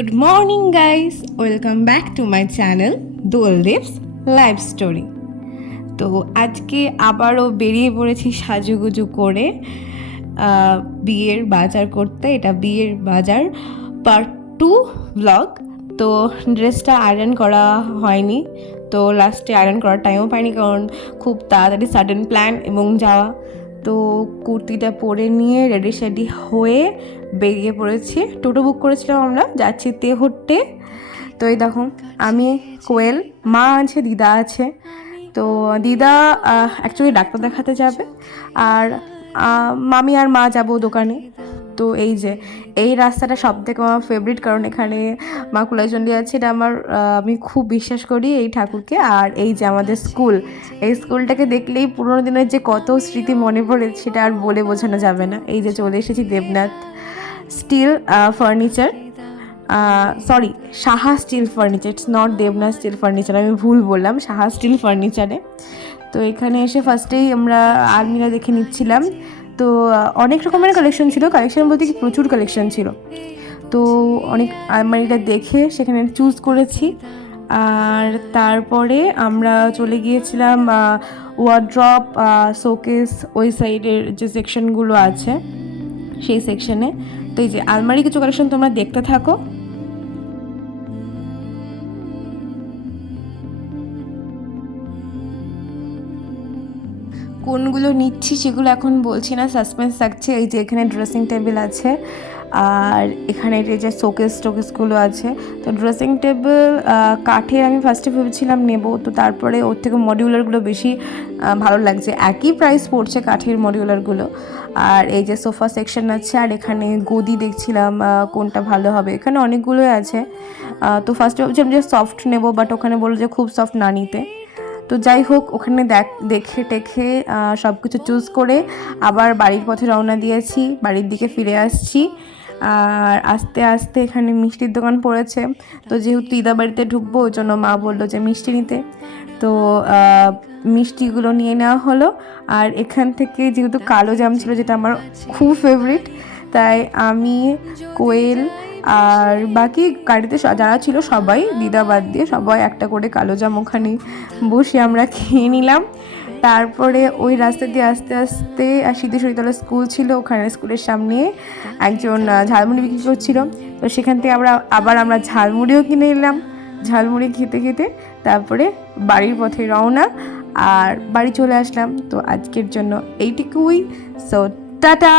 Good morning guys, welcome back to my channel দোলদেবস life story. তো আজকে আবারও বেরিয়ে পড়েছি সাজুগুজু করে বিয়ের বাজার করতে। এটা বিয়ের বাজার পার্ট 2 ব্লগ। তো ড্রেসটা আয়রন করা হয়নি, তো লাস্টে আয়রন করার টাইমও পাইনি, কারণ খুব তাড়াতাড়ি সাডেন প্ল্যান এবং যাওয়া। তো কুর্তিটা পরে নিয়ে রেডি শেডি হয়ে বেরিয়ে পড়েছি। টোটো বুক করেছিলাম, আমরা যাচ্ছি তেহট্টে। তো এই দেখো, আমি, কোয়েল, মা আছে, দিদা আছে। তো দিদা অ্যাকচুয়ালি ডাক্তার দেখাতে যাবে, আর মামি আর মা যাবো দোকানে। তো এই যে এই রাস্তাটা সব থেকে আমার ফেভারিট, কারণ এখানে মা কুলাচণ্ডী আছে। এটা আমার আমি খুব বিশ্বাস করি এই ঠাকুরকে। আর এই যে আমাদের স্কুল, এই স্কুলটাকে দেখলেই পুরোনো দিনের যে কত স্মৃতি মনে পড়ে সেটা আর বলে বোঝানো যাবে না। এই যে চলে এসেছি Debnath steel furniture, sorry Saha steel furniture, it's not Debnath steel furniture, আমি ভুল বললাম, সাহা স্টিল ফার্নিচারে। তো এখানে এসে ফার্স্টেই আমরা আলমিরা দেখে নিচ্ছিলাম। তো অনেক রকমের কালেকশন ছিল, কালেকশন বলতে কি প্রচুর কালেকশন ছিল। তো অনেক আলমারিটা দেখে সেখানে চুজ করেছি। আর তারপরে আমরা চলে গিয়েছিলাম ওয়ার্ড্রপ, শোকেস, ওই সাইডের যে সেকশনগুলো আছে সেই সেকশনে। তো এই যে আলমারি কিছু কালেকশন তোমরা দেখতে থাকো। কোনগুলো নিচ্ছি সেগুলো এখন বলছি না, সাসপেন্স থাকছে। এই যে এখানে ড্রেসিং টেবিল আছে, আর এখানে এই যে টোকেসগুলো আছে। তো ড্রেসিং টেবিল কাঠের আমি ফার্স্টে ভেবেছিলাম নেব, তো তারপরে ওর থেকে মডিউলারগুলো বেশি ভালো লাগছে, একই প্রাইস পড়ছে কাঠের মডিউলারগুলো। আর এই যে সোফা সেকশন আছে, আর এখানে গদি দেখছিলাম কোনটা ভালো হবে, এখানে অনেকগুলোই আছে। তো ফার্স্টে ভাবছিলাম যে সফট নেব, বাট ওখানে বললো যে খুব সফট না নিতে। তো যাই হোক, ওখানে দেখে টেখে সব কিছু চুজ করে আবার বাড়ির পথে রওনা দিয়েছি, বাড়ির দিকে ফিরে আসছি। আর আস্তে আস্তে এখানে মিষ্টির দোকান পড়েছে। তো যেহেতু দিদা বাড়িতে ঢুকবো, ওই জন্য মা বললো যে মিষ্টি নিতে। তো মিষ্টিগুলো নিয়ে নেওয়া হলো। আর এখান থেকে যেহেতু কালো জাম ছিল, যেটা আমার খুব ফেভারিট, তাই আমি, কোয়েল আর বাকি গাড়িতে যারা ছিল সবাই, দিদা বাদ দিয়ে সবাই একটা করে কালো জাম ওখানে বসে আমরা খেয়ে নিলাম। তারপরে ওই রাস্তা দিয়ে আস্তে আস্তে সিদ্ধেশ্বরীতলা স্কুল ছিল, ওখানে স্কুলের সামনে একজন ঝালমুড়ি বিক্রি করছিল। তো সেখান থেকে আমরা ঝালমুড়িও কিনে নিলাম। ঝালমুড়ি খেতে খেতে তারপরে বাড়ির পথে রওনা, আর বাড়ি চলে আসলাম। তো আজকের জন্য এইটুকুই। So tata.